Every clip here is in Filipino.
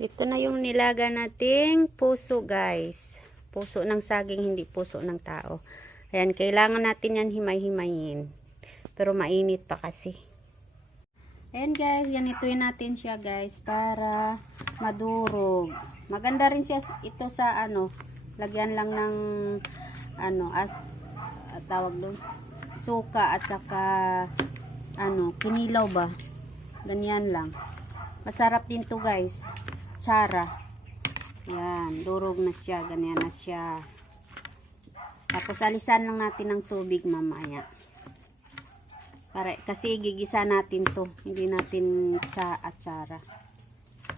So, ito na yung nilaga nating puso, guys. Puso ng saging, hindi puso ng tao. Ayan, kailangan natin yan himay-himayin. Pero mainit pa kasi. Ayan guys, ganituin natin siya guys para madurog. Maganda rin siya ito sa ano, lagyan lang ng ano, as at tawag doon, suka at saka ano, kinilaw ba? Ganyan lang. Masarap din to guys. Tsara. Yan, durog na siya, ganyan na siya. Tapos alisan lang natin ng tubig mamaya. Para, kasi gigisa natin to. Hindi natin sa atsara.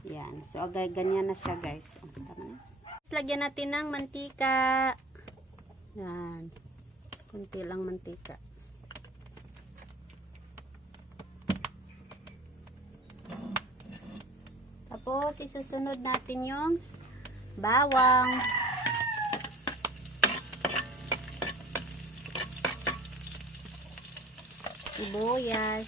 Yan. So, agay, ganyan na siya guys. O. Tapos, lagyan natin ng mantika. Yan. Kunti lang mantika. Tapos, isusunod natin yung bawang. sibuyas,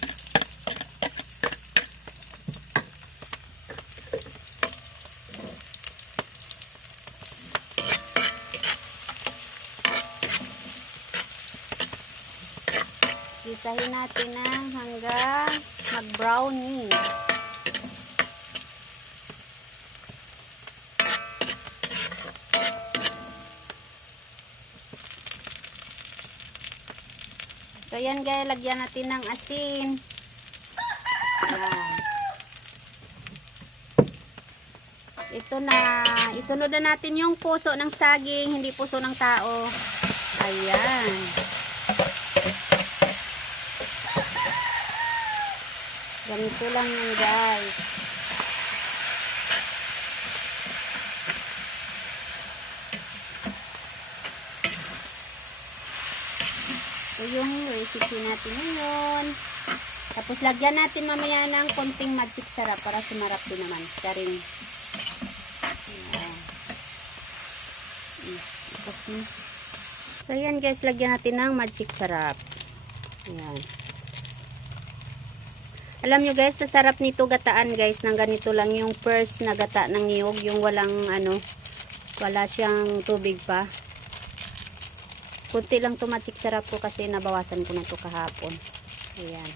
Isahin natin ng hanggang mag-brownie. So, yan guys, lagyan natin ng asin. Yan. Ito na, isunod na natin yung puso ng saging, hindi puso ng tao. Ayan. Ganito lang yan guys. Yung recipe natin ngayon. Tapos, lagyan natin mamaya ng konting magic sarap para sumarap din naman. Tapos, mm. So, yan guys. Lagyan natin ng magic sarap. Ayan. Alam nyo guys, sa sarap nito gataan guys, nang ganito lang yung first na gata ng niyog, yung walang ano, wala siyang tubig pa. Kunti lang tumatik sarap ko kasi nabawasan ko na to kahapon. Ayan.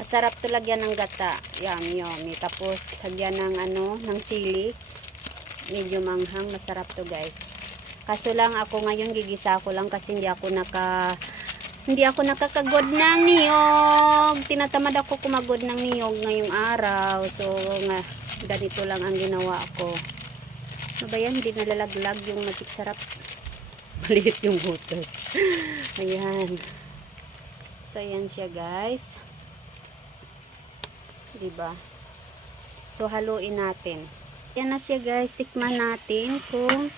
Masarap to lagyan ng gata. Yummy, yummy. Tapos, lagyan ng ano, ng sili. Medyo manghang. Masarap to guys. Kaso lang ako ngayon gigisa ko lang kasi hindi ako naka hindi ako nakakagod ng niyog. Tinatamad ako kumagod ng niyog ngayong araw. So, nga, ganito lang ang ginawa ko. Ano ba yan? Hindi nalalaglag yung magic sarap. Maliit yung butos. Ayan. So, ayan siya guys. Diba? So, haluin natin. Yan na siya guys. Tikman natin kung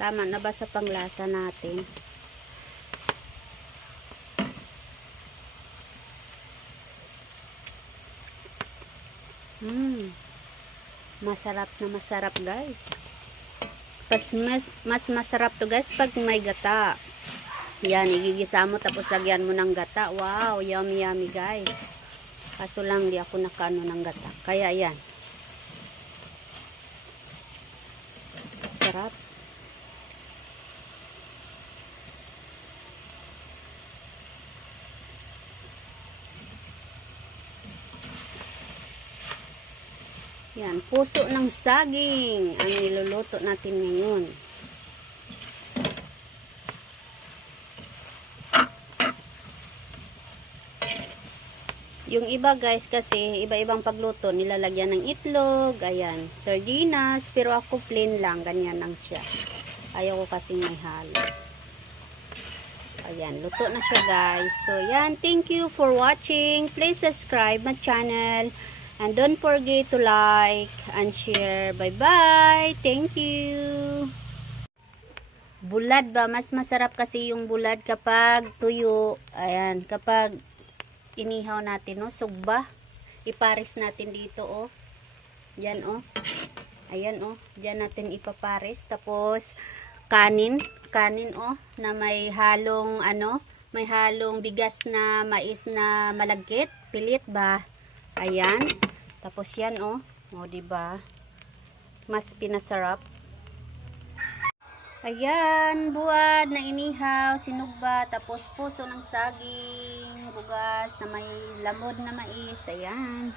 tama na ba sa panglasa natin. Hmm. Masarap na masarap guys. Tapos mas, mas masarap to guys pag may gata. Yan, igigisa mo tapos lagyan mo ng gata. Wow, yummy yummy guys. Kaso lang di ako nakano ng gata. Kaya yan. Sarap. Yan, puso ng saging ang niluluto natin ngayon. Yung iba guys kasi iba-ibang pagluto nilalagyan ng itlog, ayan, sardinas, pero ako plain lang, ganyan lang siya. Ayaw ko kasi may halo. Ayan, luto na siya guys. So, yan, thank you for watching. Please subscribe my channel. And don't forget to like and share. Bye-bye. Thank you. Bulad ba? Mas masarap kasi yung bulad kapag tuyo. Ayan, kapag inihaw natin, no? Sugba. Iparis natin dito, oh. Yan, oh. Ayan, oh. Diyan natin ipapares. Tapos, kanin, kanin oh, na may halong ano, may halong bigas na mais na malagkit, pilit ba? Ayan. Tapos yan oh, oh 'di ba? Mas pinasarap. Ayan, buwad na inihaw, sinugba, tapos puso ng saging, bugas na may lamod na mais. Ayan.